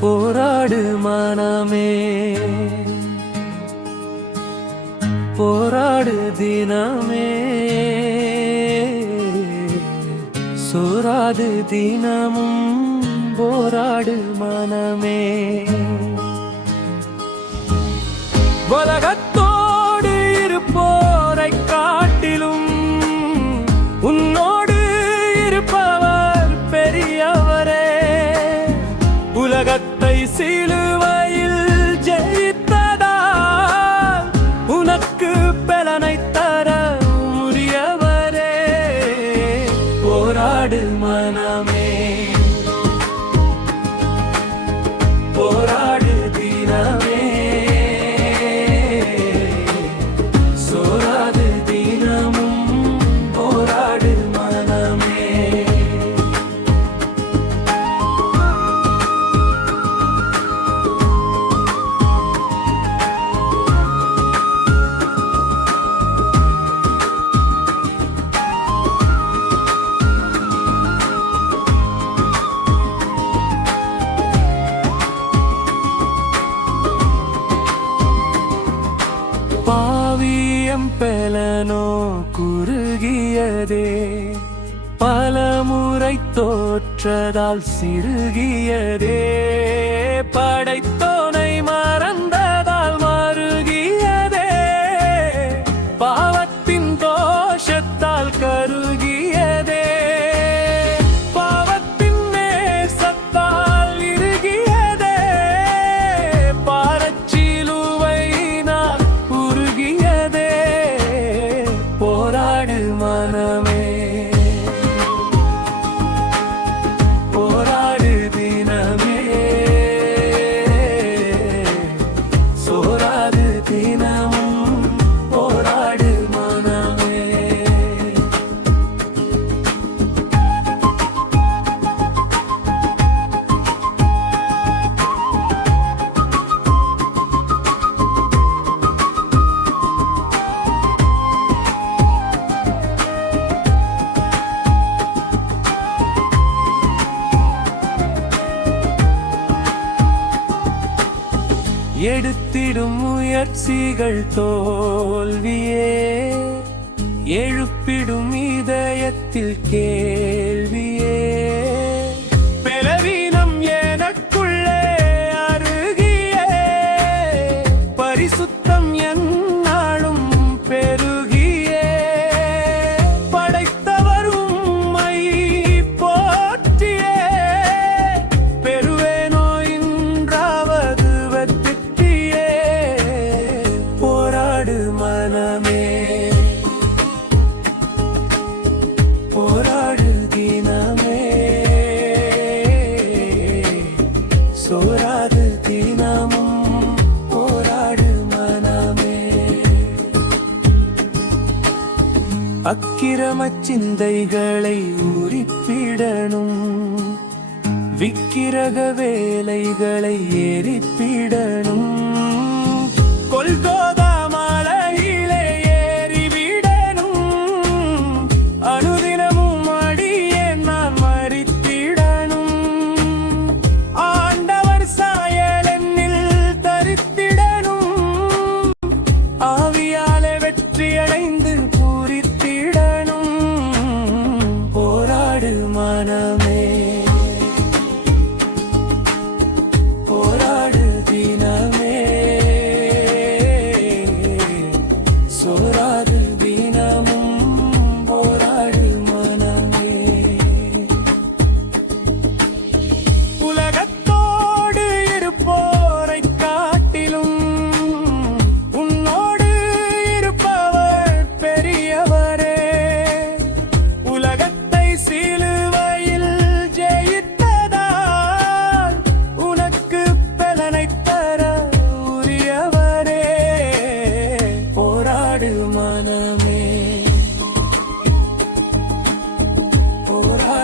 போராடு மனமே போராடு தினமே. சோராது தினமும் போராடு மனமே உலகத்தோ உலகத்தை சிலுவையில் ஜெயித்ததால் உனக்கு பலனை தர உரியவரே போராடு மனமே. பாவியம் பெலனோ குறுகியதே பலமுறை தோற்றதால் சிறுகியதே. படைத்தோனை மறந்ததால் மாறுகியதே. பாவத்தின் தோஷத்தால் கருகியதே எடுத்திடும் முயற்சிகள் தோல்வியே. எழுப்பிடும் இதயத்தில் கேள்வியே. பெலவீனம் எனக்குள்ளே அருகியே. பரிசுத்தம் என் அக்கிரம சிந்தைகளை உரிப்பிடணும். விக்கிரக வேலைகளை எரிப்பிடணும் கொள்கோத What